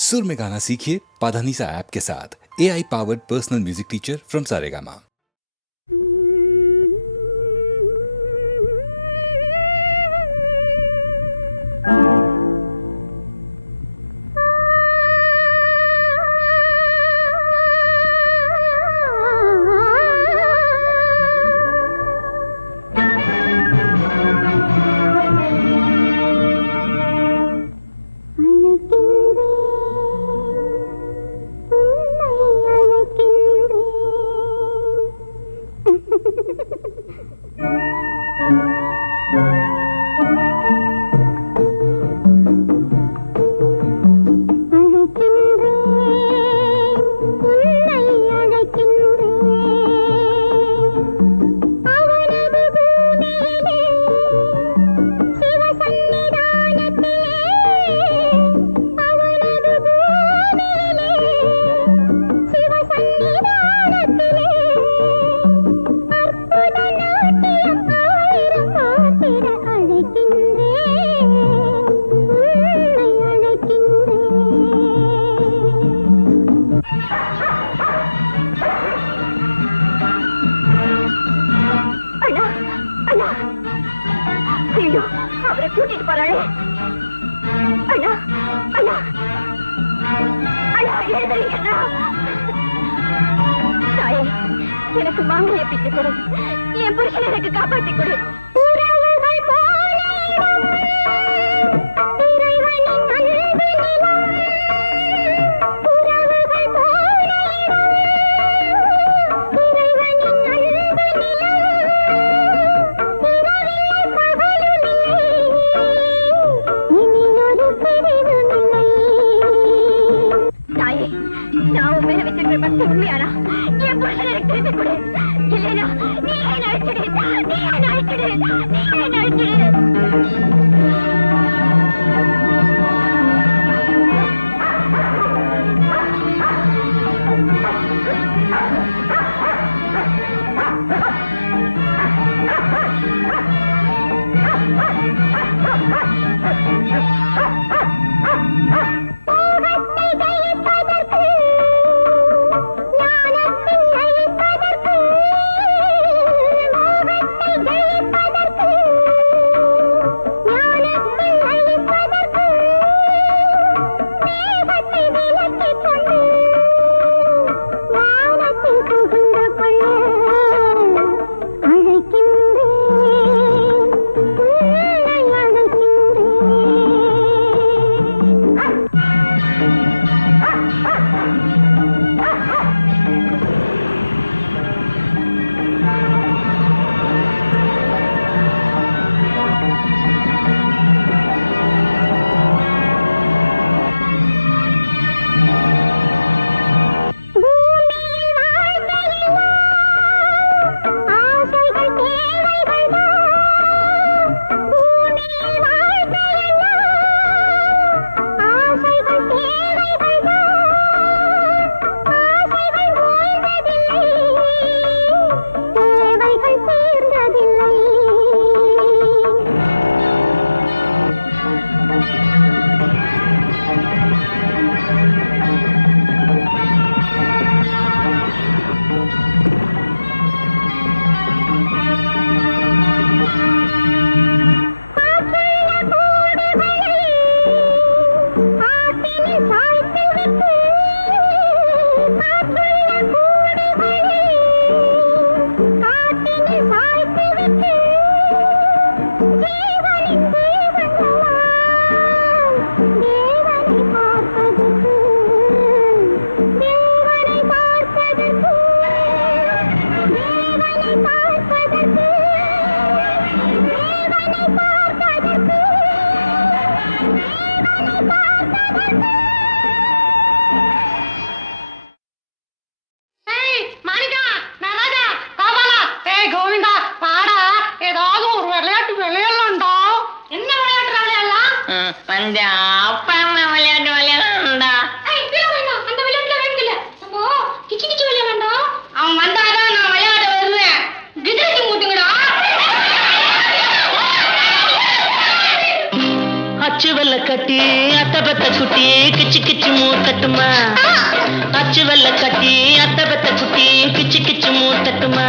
सुर में गाना सीखिए पाधानीसा ऐप के साथ। AI powered personal music teacher from Saregama. எனக்கு மாங்கல்ய பிச்சை கொடு, என் புருஷனை எனக்கு காப்பாத்தி கொடு. கட்டி அத்தை பெத்த குட்டி கிச்சு கிச்சு மூத்தட்டுமா அச்சு வெள்ள கட்டி அத்தை பெத்த குட்டி கிச்சு கிச்சு மூத்தட்டுமா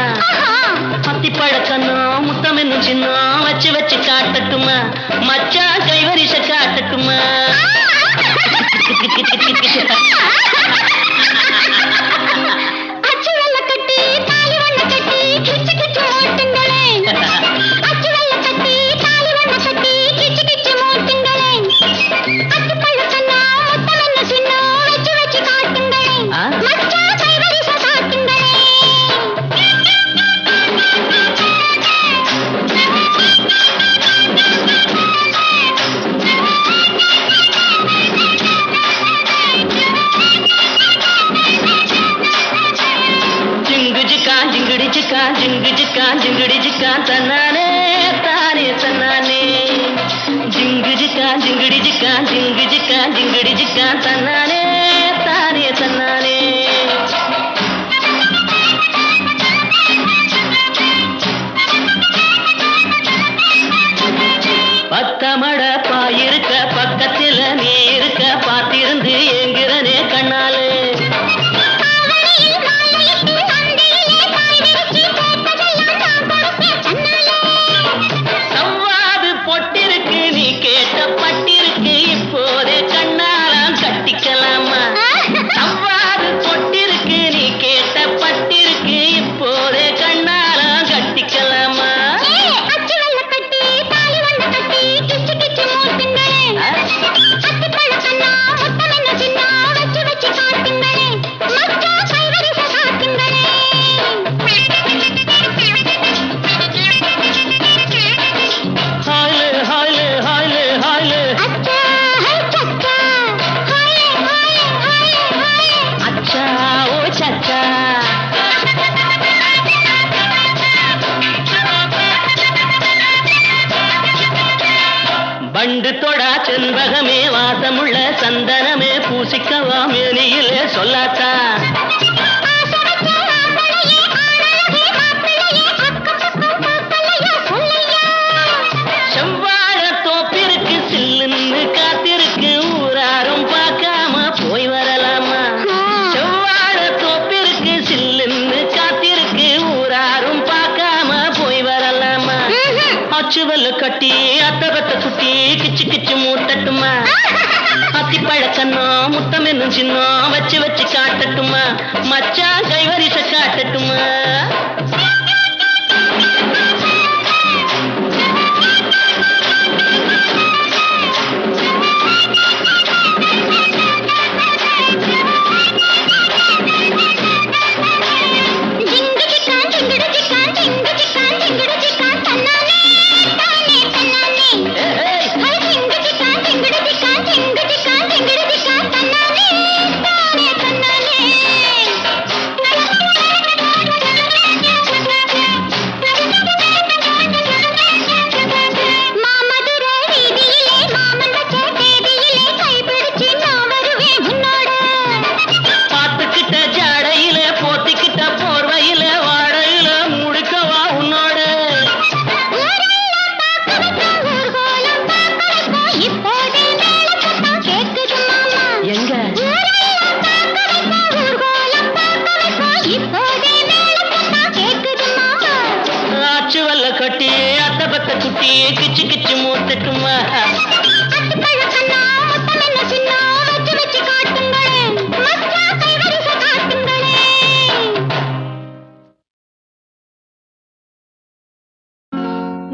பத்தி பழக்கணும் முத்தம் என்னும் சின்னம் வச்சு வச்சு காட்டட்டுமா மச்சா கைவரிச காட்டட்டுமா அச்சு வெள்ள கட்டி தாலி வண்ண கட்டி கிச்சு கிச்சு மூட்டுங்களே அச்சு வெள்ள கட்டி தாலி வண்ண கட்டி கிச்சு கிச்சு மூட்டுங்களே அத்தி பழக்கண்ணா முத்தம் என்ன சின்னம் வச்சு வச்சு காட்டுங்களே மச்சா கைவரிச காட்டுங்களே ஜிங்கிடி ஜிக்கா தன்னானே தானே தன்னானே ஜிங்கிடி ஜிக்கா தன்னானே தானே தன்னானே பத்தமட பாயிருக்க பக்கத்தில் நீ இருக்க பார்த்திருந்து என்கிறனே கண்ணாலே பண்டு தொடா செண்பகமே வாசமுள்ள சந்தனமே பூசிக்கவா மேனியிலே சொல்லாத்தா செவ்வாழ தோப்பிற்கு சில்லுன்னு காத்திருக்கு ஊராரும் பார்க்காம போய் வரலாமா செவ்வாழ தோப்பிற்கு சில்லுன்னு காத்திருக்கு ஊராரும் பார்க்காம போய் வரலாமா அச்சுவல்ல கட்டி அத்தை பெத்த குட்டி கிச்சு கிச்சு மூட்டட்டுமா அத்தி பழக்கண்ணா முத்தம் என்னும் சின்னம் வச்சு வச்சு காட்டட்டுமா மச்சா கைவரிச காட்டட்டுமா கட்டி அத்தை பத்த குட்டி கிச்சு கிச்சு மூத்தட்டுமா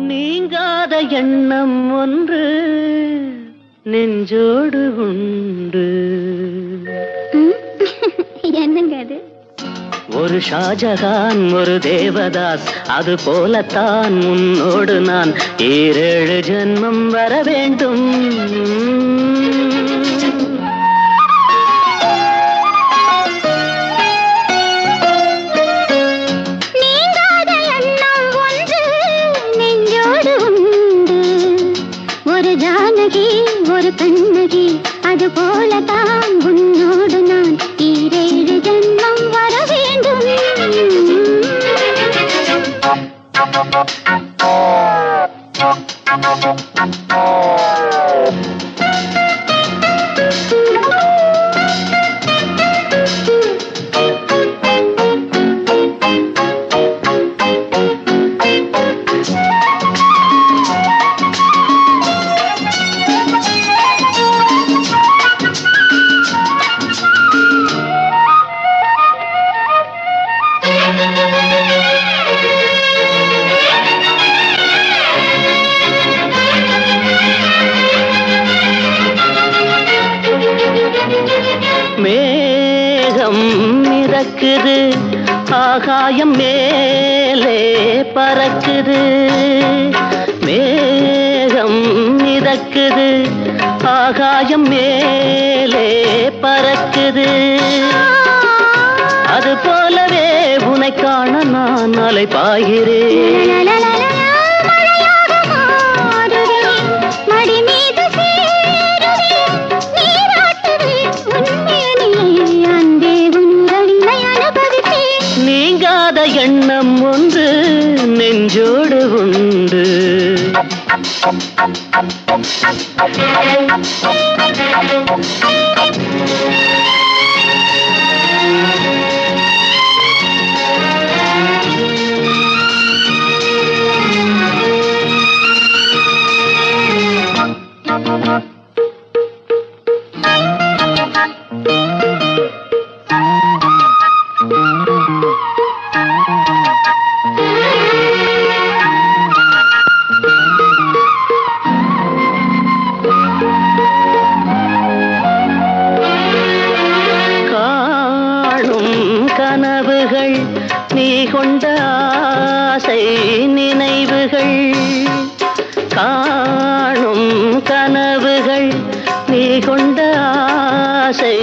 நீங்காத எண்ணம் ஒன்று நெஞ்சோடு உண்டு. என்னங்க அது? ஒரு ஷாஜகான் ஒரு தேவதாஸ், அது போலத்தான் உன்னோடு நான் 7 ஜென்மம் வர வேண்டும். ஜானகி ஒரு கண்ணகி, அது போலதான் உன்னோடு நான் 7 ஜென்மம் வர வேண்டும். மேகம் மிதக்குது ஆகாயம் மேலே பறக்குது மேகம் மிதக்குது ஆகாயம் மேலே பறக்குது அது போலவே உனை காண நான் அலை பாய்கிறேன் நீங்காத எண்ணம் ஒன்று நெஞ்சோடு உண்டு கனவுகள் நீ கொண்ட ஆசை நினைவுகள் காணும் கனவுகள் நீ கொண்ட ஆசை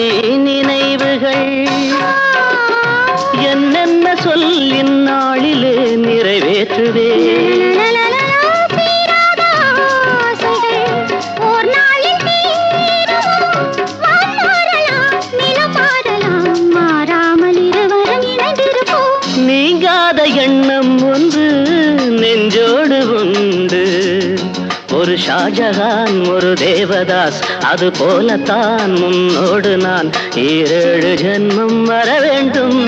நினைவுகள் என்னென்ன சொல் இந்நாளிலே நிறைவேற்றுவே நீங்காத எண்ணம் ஒன்று நெஞ்சோடு உண்டு ஒரு ஷாஜகான் ஒரு தேவதாஸ் அது போலத்தான் முன்னோடு நான் 7 ஜென்மம் வர வேண்டும்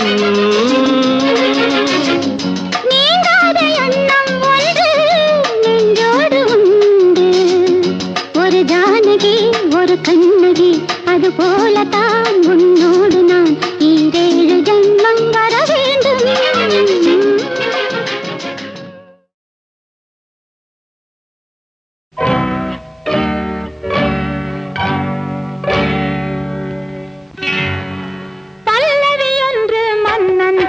நீங்காத எண்ணம் ஒன்று நெஞ்சோடு உண்டு ஒரு ஜானகி ஒரு கண்ணகி அது போலத்தான் முன்னோடு நான் 7 ஜென்மம் வர வேண்டும் பல்லவி ஒன்று மன்னன்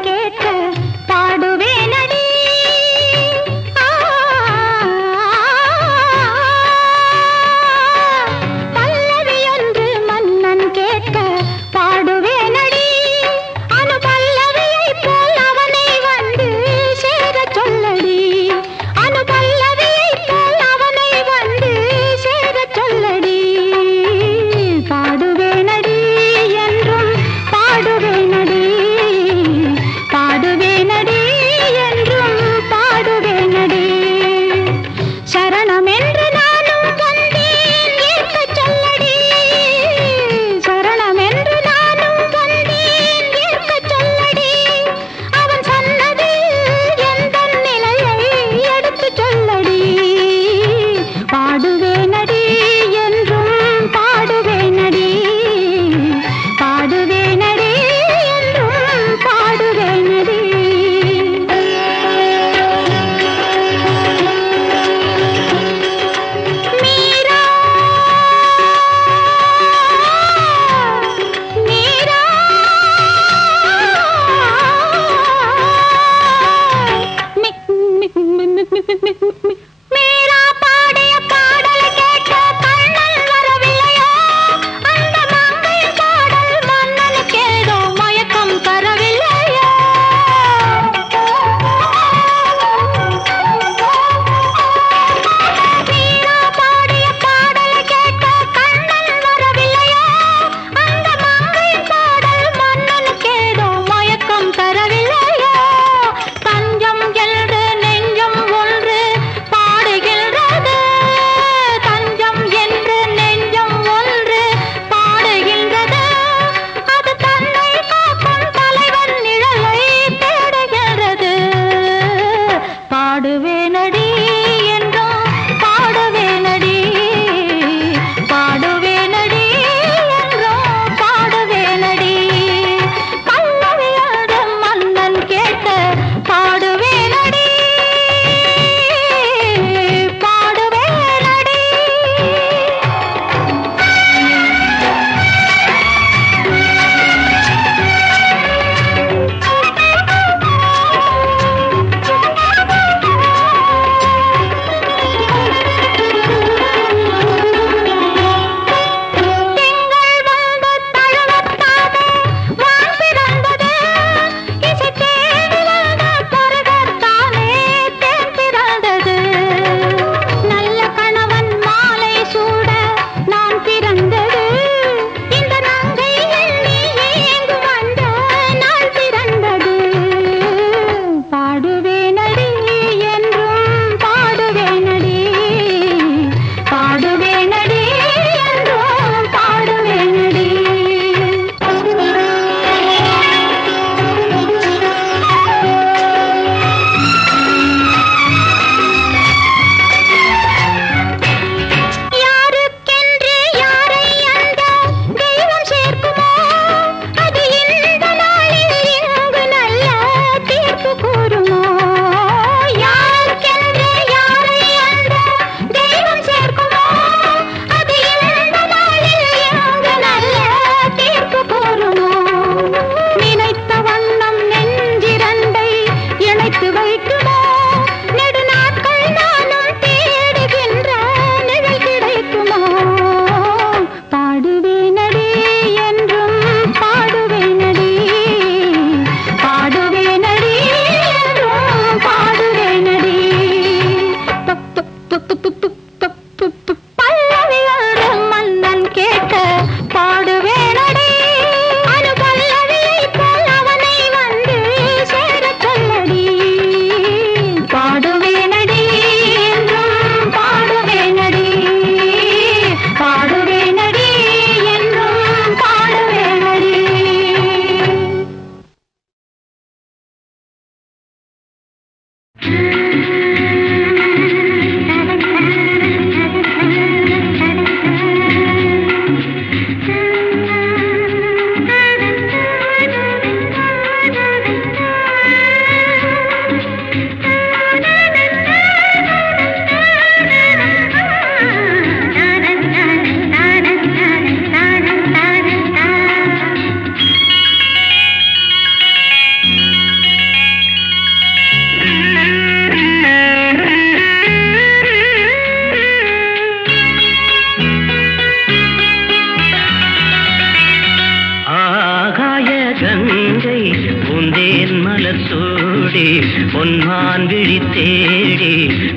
கங்கை பூந்தேன் மலர் சூடி பொன்மான் விழி தேடி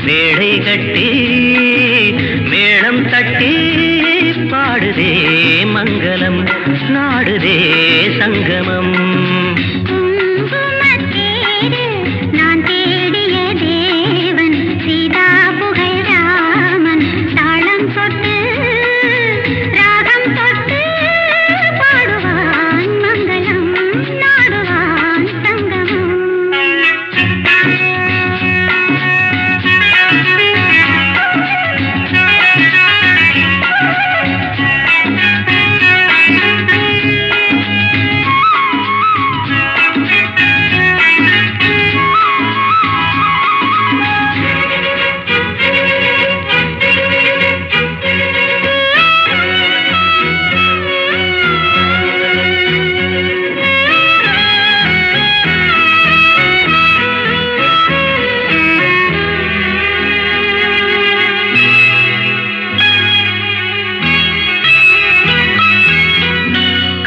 மேடை கட்டி மேளம் தட்டி பாடுதே மங்களம் நாடுதே சங்கமம். நான் தேடிய தேவன் சீதா புகழ் ராமன் தாளம் தொட்டு ராகம் தொட்டு பாடுவான் மங்களம் நாடுவான் சங்கமம்.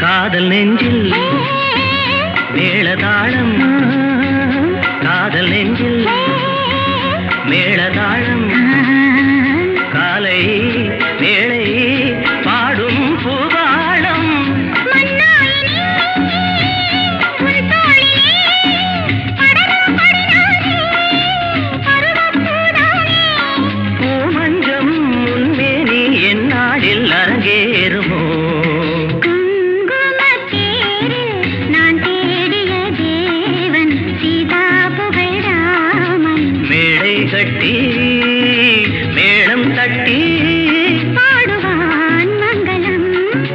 காதல் நெஞ்சில் மேளதாளம் காதல் நெஞ்சில் மேளதாளம் காலை வேளை பாடும் பூபாளம். பூமஞ்சம் முன்மேனி என்னாளில் அரங்கேறுமோ கட்டி மேளம் தட்டி பாடுவான் மங்களம்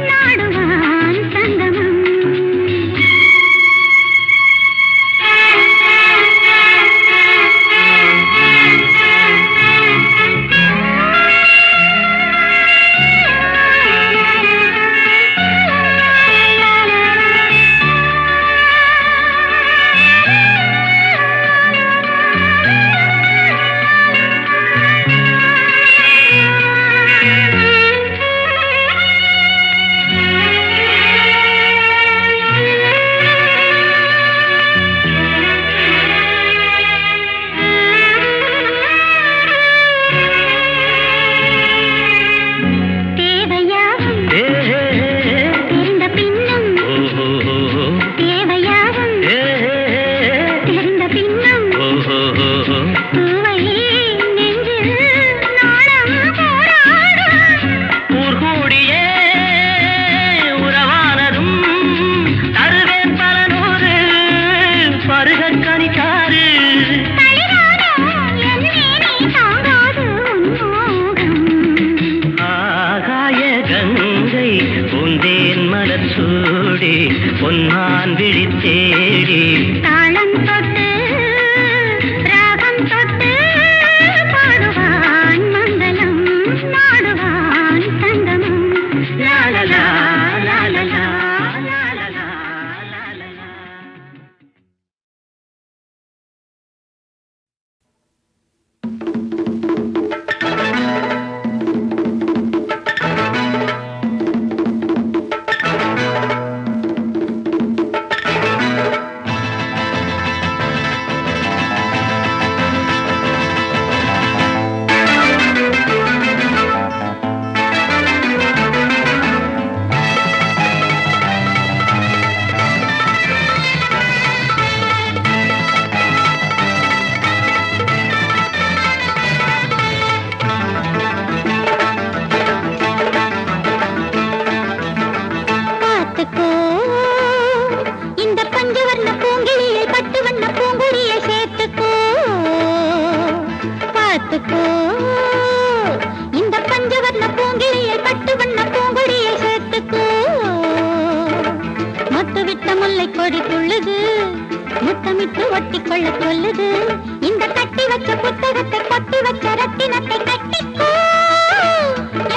நாடுவான் சங்கமம். பொன்மான் விழி தேடி தாளம் தொட்டு ராகம் தொட்டு பாடுவான் மங்களம் நாடுவான் சங்கமம். லாலலா லாலலா லாலலா லாலலா. முத்தமிட்டு ஒட்டிக்கொள்ள சொல்லுது. இந்த கட்டி வச்ச புத்தகத்தை கொட்டி வச்ச ரத்தினத்தை கட்டிக்கோ,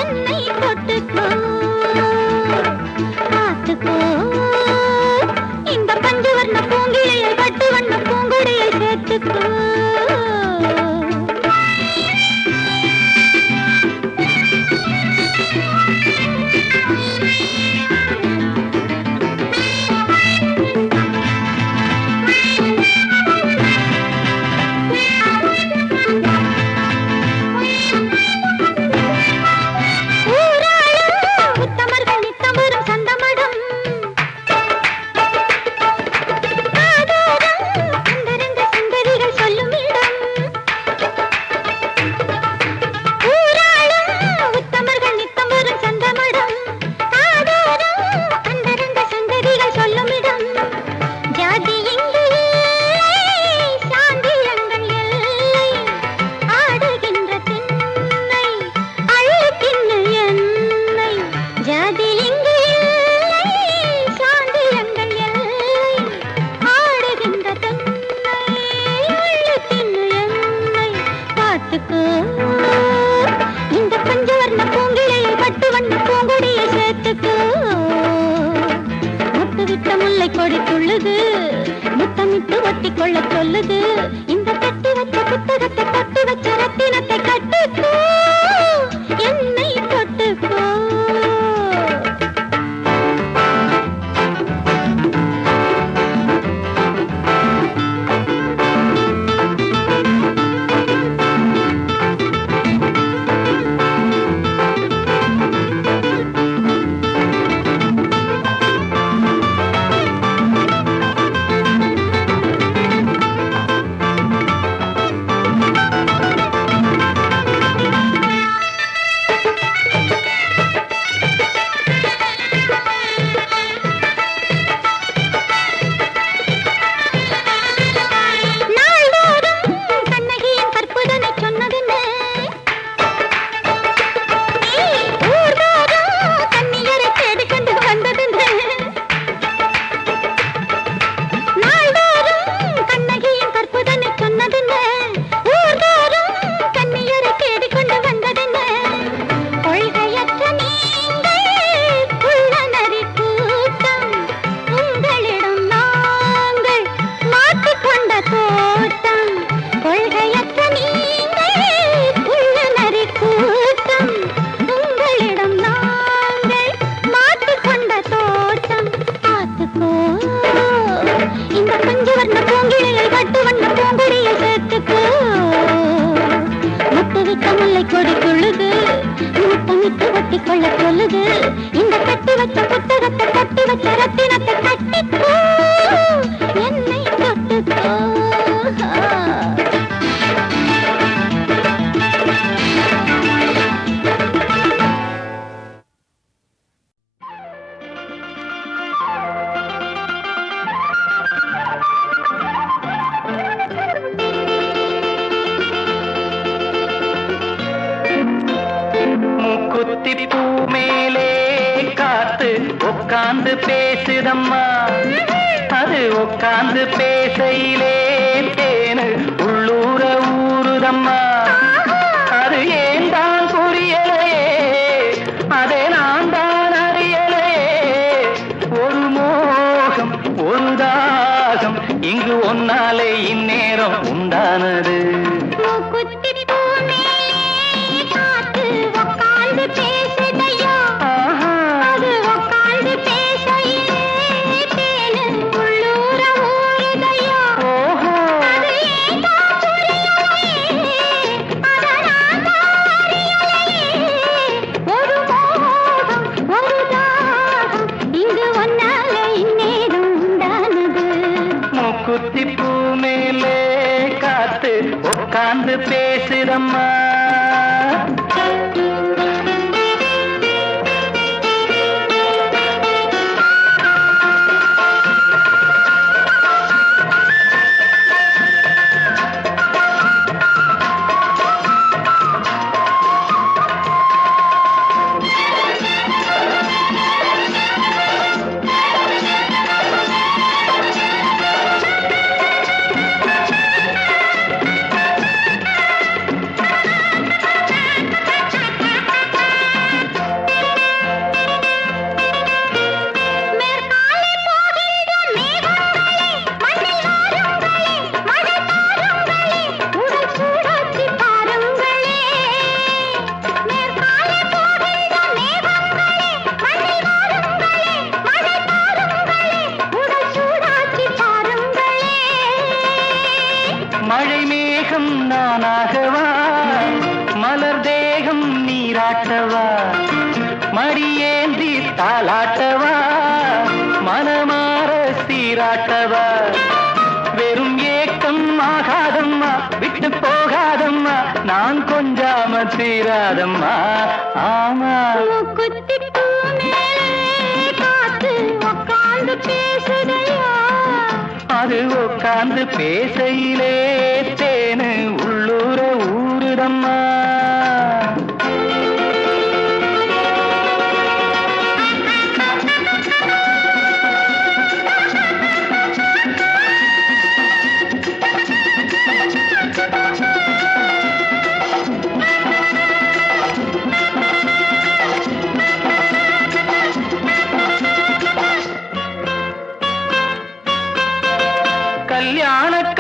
என்னை தொட்டுக்கோ, பார்த்துக்கோ. இந்த பஞ்சவர்ண பூங்கிளையை பட்டு வண்ண பூங்குடியை சேர்த்துக்கோ. முல்லை கொடி துள்ளுது, முத்தமிட்டு ஒட்டி கொள்ள சொல்லுது. இந்த கட்டி வச்ச புத்தகத்தை கட்டி வச்ச ரத்தினத்தை கட்டுக்கோ, என்னை தொட்டுக்கோ. இந்த கட்டி வச்ச புத்தகத்தை கட்டி வச்ச ரத்தினத்தை கட்டிக்கோ, என்னை தொட்டுக்கோ. குத்திப்பூ மேலே காத்து உட்கார்ந்து பேசுதம்மா, அது உட்கார்ந்து பேசையிலே தேனு உள்ளூர ஊறுதம்மா. அது ஏன் தான் புரியலையே, அதை நான் தான் அறியலையே. ஒரு மோகம் ஒரு தாகம் இங்கு ஒன்னாலே இந்நேரம் உண்டானது. குத்திப்பூ மேலே காத்து உட்கார்ந்து பேசுதம்மா. மழை மேகம் நானாகவா, மலர் தேகம் நீராட்டவா, மடியேந்தி தாலாட்டவா, மனமாற சீராட்டவா. வெறும் ஏக்கம் ஆகாதம்மா, விட்டு போகாதம்மா, நான் கொஞ்சாம தீராதம்மா. ஆமா குத்திப்பூ மேலே காத்து உட்கார்ந்து பேசுதையா, அது உட்கார்ந்து பேசையிலே தேனு உள்ளூர ஊறுதம்மா.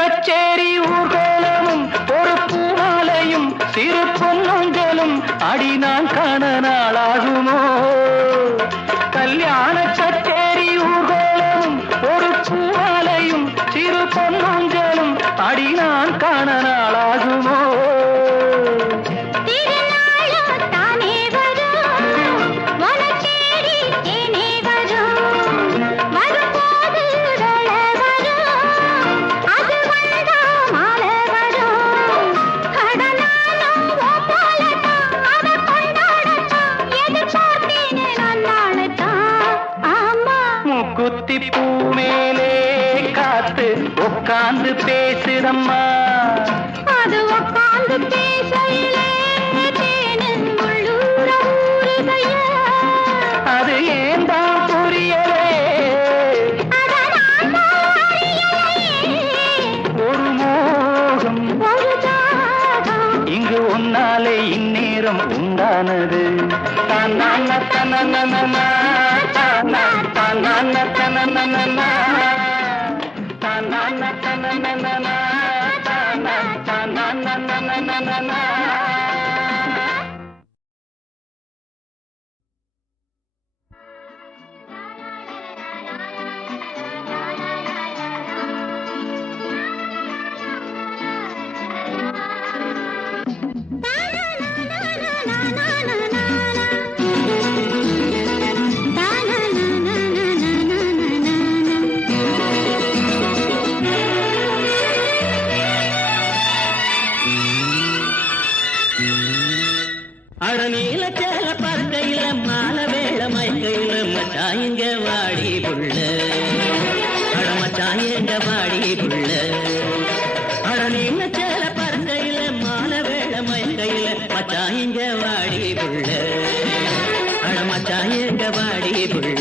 கச்சேரி ஊர்கோலமும் ஒரு பூமாலையும் சிறு பொன்னொஞ்சலும் அடி நான் காண நாளாகுமோ கல்யாண கச்சேரி ஊர்கோலமும் ஒரு பூமாலையும் சிறு பொன்னொஞ்சலும் அடி நான் காண நாளாகுமோ குத்தி பூ மேலே காத்து உட்கார்ந்து பேசுதம்மா அது உட்கார்ந்து பேசையிலே தேனின் உள்ளூர ஊறுதையா அது ஏன் தான் புரியலே ஒரு மோகம் ஒரு தாகம் இங்கு உன்னாலே இந்நேரம் உண்டானது தன்னான தனனனா தன்னான தனனனா தன்னான தனனனா தன்னான அடநீல சேல பறக்கையில மாலை வேள மைக்கையில மச்சாயங்க வாடி புள்ள அட மச்சாயங்க வாடி புள்ள அடநீல சேல பறக்கையில மாலை வேள மைக்கையில மச்சாயங்க வாடி புள்ள அட மச்சாயங்க வாடி புள்ள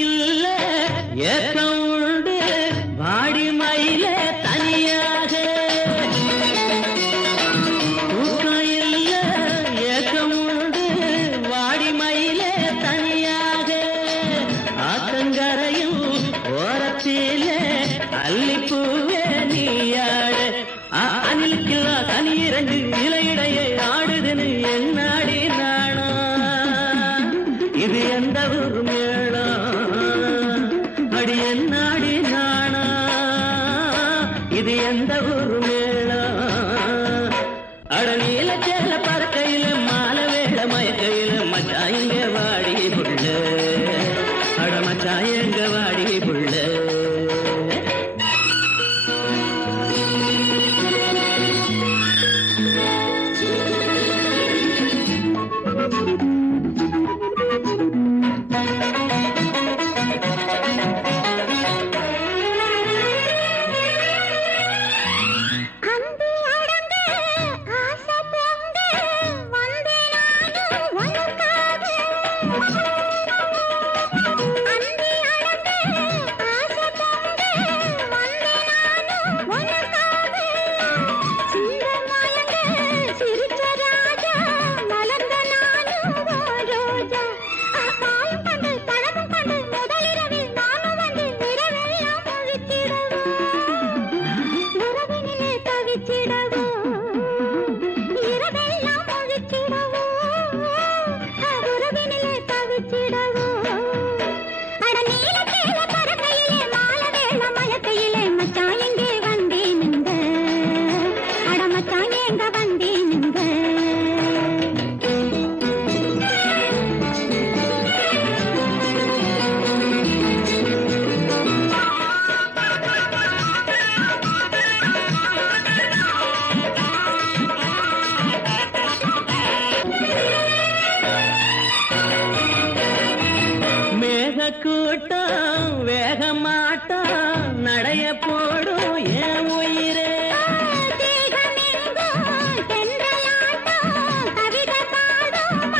இல்ல ஏக்கம் உண்டு வாடி மயில தனியாக தூக்கம் இல்ல ஏக்கம் உண்டு வாடி மயில தனியாக ஆத்தங்கரையும் ஓரத்தில அல்லிப்பூவே நீயாட அணிலுக்கில்லா தனி இரண்டு இலையிடையே ஆடுதுன்னு என்னாடி நாணா இது எந்த ஒரு அடி என்னாடி நாணா இது எந்த ஒரு மேளா அடநீல சேல பறக்கையில மாலை வேள மயக்கையில மச்சாயங்க வாடி புள்ள அட மச்சாயங்க வாடி புள்ள கூட்டம் வேக மாட்டோம் நடைய போடும் ஏன் உயிரே கவிதை பாடும்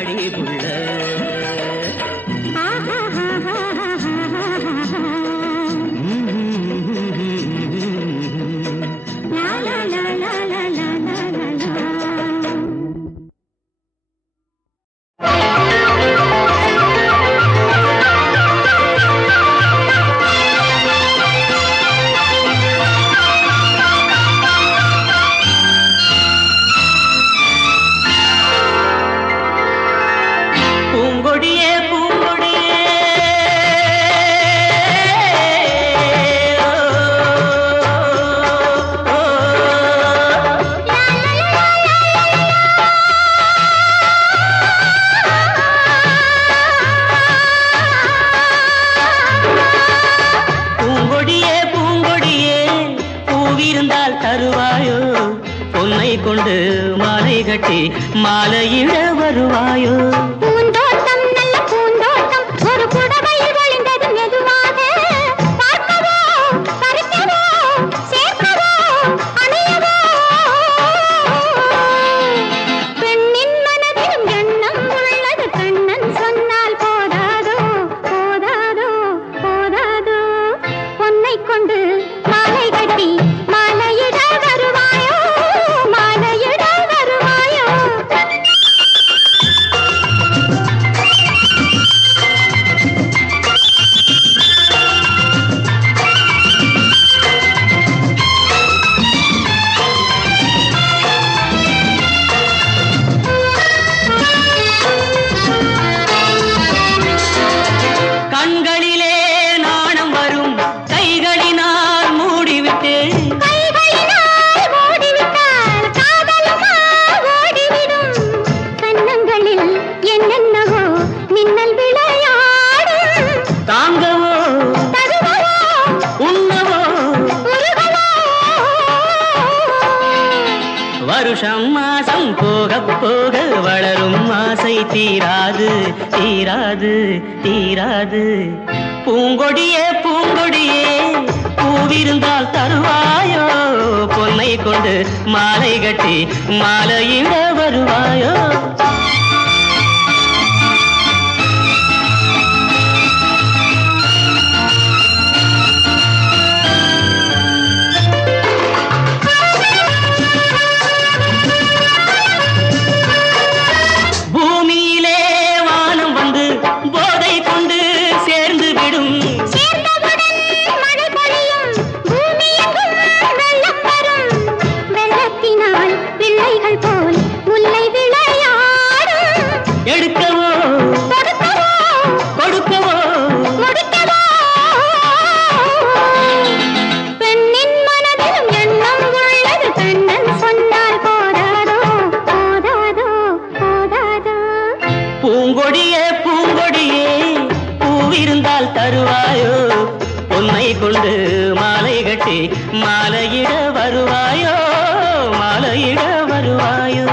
வாடி புள்ள. பூங்கொடியே பூங்கொடியே பூங்கொடியே பூங்கொடியே பூவிருந்தால் தருவாயோ பொன்னை கொண்டு மாலை கட்டி மாலையிட வருவாயோ. பூந்தோட்டம் நல்ல பூந்தோட்டம் ஒரு புடவையில் விழுந்தது மெதுவாக பார்க்கவோ பறிக்கவோ சேர்க்கவோ அணியவோ பெண்ணின் மனதிலும் எண்ணம் உள்ளது கண்ணன் சொன்னால் போதாதோ போதாதோ போதாதோ பொன்னை கொண்டு மாலை கட்டி மாலையிட வருவாயோ மாலையிட வருவாயோ. கண்களிலே நாணம் வரும் கைகளினால் மூடிவிட்டேன். கைகளினால் ஓடிவிட்டால் காதலுமா ஓடிவிடும். கன்னங்களில் என்னென்னவோ மின்னல் விளையாடும். தாங்கவோ தருவவோ உண்ணவோ உருகவோ வருஷம் மாசம் போக போக வளரும் ஆசை தீராது தீராது தீராது. பூங்கொடியே பூங்கொடியே பூவிருந்தால் தருவாயோ பொன்னை கொண்டு மாலை கட்டி மாலையிட வருவாயோ. பூமியிலே வானம் வந்து போதை கொண்டு சேர்ந்து விடும். சேர்ந்தவுடன் மழை பொழியும். பூமியெங்கும் வெள்ளம் வரும். வெள்ளத்தினால் பிள்ளைகள் போல் முல்லை விளையாடும். எடுக்கவோ கொடுக்கவோ கொடுக்கவோ முடிக்கவோ பெண்ணின் மனதிலும் எண்ணம் உள்ளது கண்ணன் சொன்னால் போதாதோ போதாதோ போதாதோ. பூங்கொடியே பூங்கொடியே பூவிருந்தால் தருவாயோ பொன்னை கொண்டு மாலை கட்டி மாலையிட வருவாயோ மாலையிட வருவாயோ.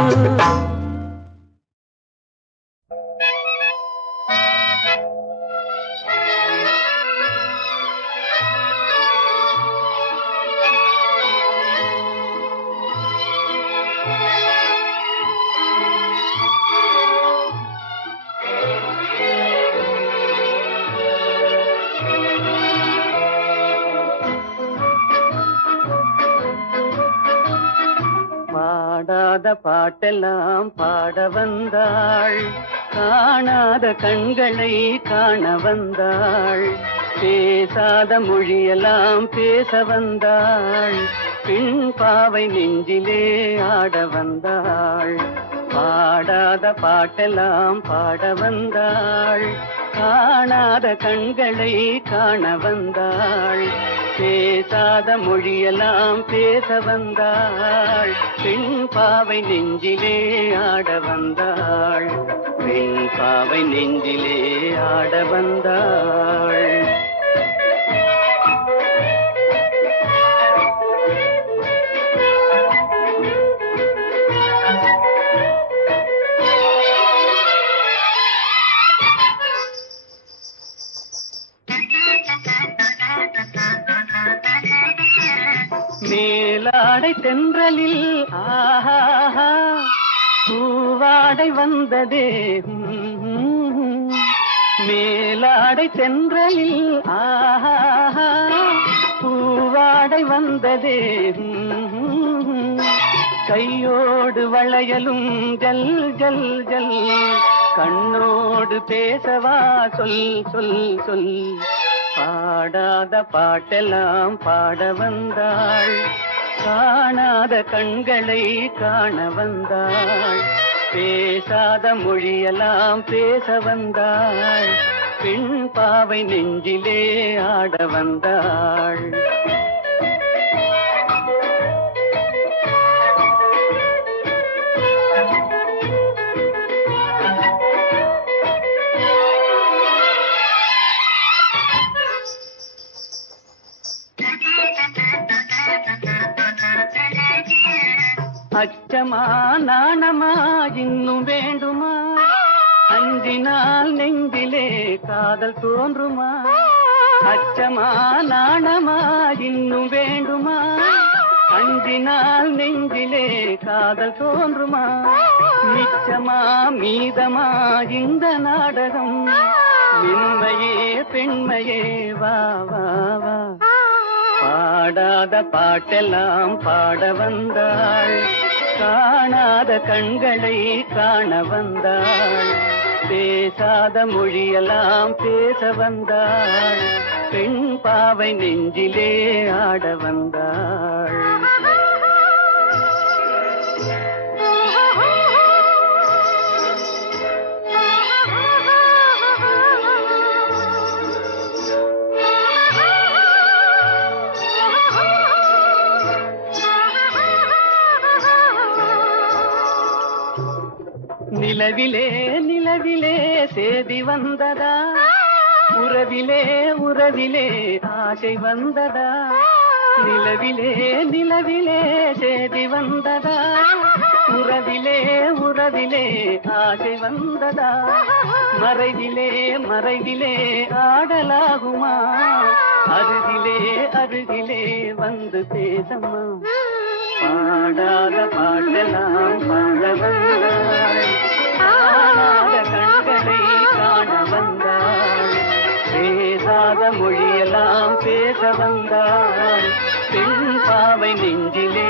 பாடாத பாட்டெல்லாம் பாட வந்தாள், காணாத கண்களை காண வந்தாள், பேசாத மொழியெல்லாம் பேச வந்தாள், பின் பாவை நெஞ்சிலே ஆட வந்தாள். பாடாத பாட்டெல்லாம் பாட வந்தாள், காணாத கண்களை காண வந்தாள், பேசாத மொழியெல்லாம் பேச வந்தாள், பெண் பாவை நெஞ்சிலே ஆட வந்தாள், பெண் பாவை நெஞ்சிலே ஆட வந்தாள். மேலாடை தென்றலில் ஆஹா பூ பூவாடை வந்ததே மேலாடை தென்றலில் ஆஹா பூவாடை வந்ததே கையோடு வளையலும் ஜல் ஜல் ஜல் கண்ணோடு பேசவா சொல் சொல் சொல் பாடாத பாட்டெல்லாம் பாட வந்தாள் காணாத கண்களை காண வந்தாள் பேசாத மொழியெல்லாம் பேச வந்தாள் பெண் பாவை நெஞ்சிலே ஆட வந்தாள் அச்சமா நாணமா இன்னும் வேண்டுமா அஞ்சினால் நெஞ்சிலே காதல் தோன்றுமா அச்சமா நாணமா இன்னும் வேண்டுமா அஞ்சினால் நெஞ்சிலே காதல் தோன்றுமா நிச்சமா மீதமா இந்த நாடகம் மென்மையே பெண்மையே வா வா வா பாடாத பாட்டெல்லாம் பாட வந்தாள் காணாத கண்களை காண வந்தாள் பேசாத மொழியெல்லாம் பேச வந்தாள் பெண் பாவை நெஞ்சிலே ஆட வந்தாள் நிலவிலே நிலவிலே சேதி வந்ததா உறவிலே உறவிலே ஆசை வந்ததா நிலவிலே நிலவிலே சேதி வந்ததா உறவிலே உறவிலே ஆசை வந்ததா மறைவிலே மறைவிலே ஆடலாகுமா அருகிலே அருகிலே வந்து பேசம்மா பாடாத பாட்டெல்லாம் பாட வந்தாள் காணாத கண்களை காண வந்தாள் பேசாத மொழியெல்லாம் பேச வந்தாள் பெண் பாவை நெஞ்சிலே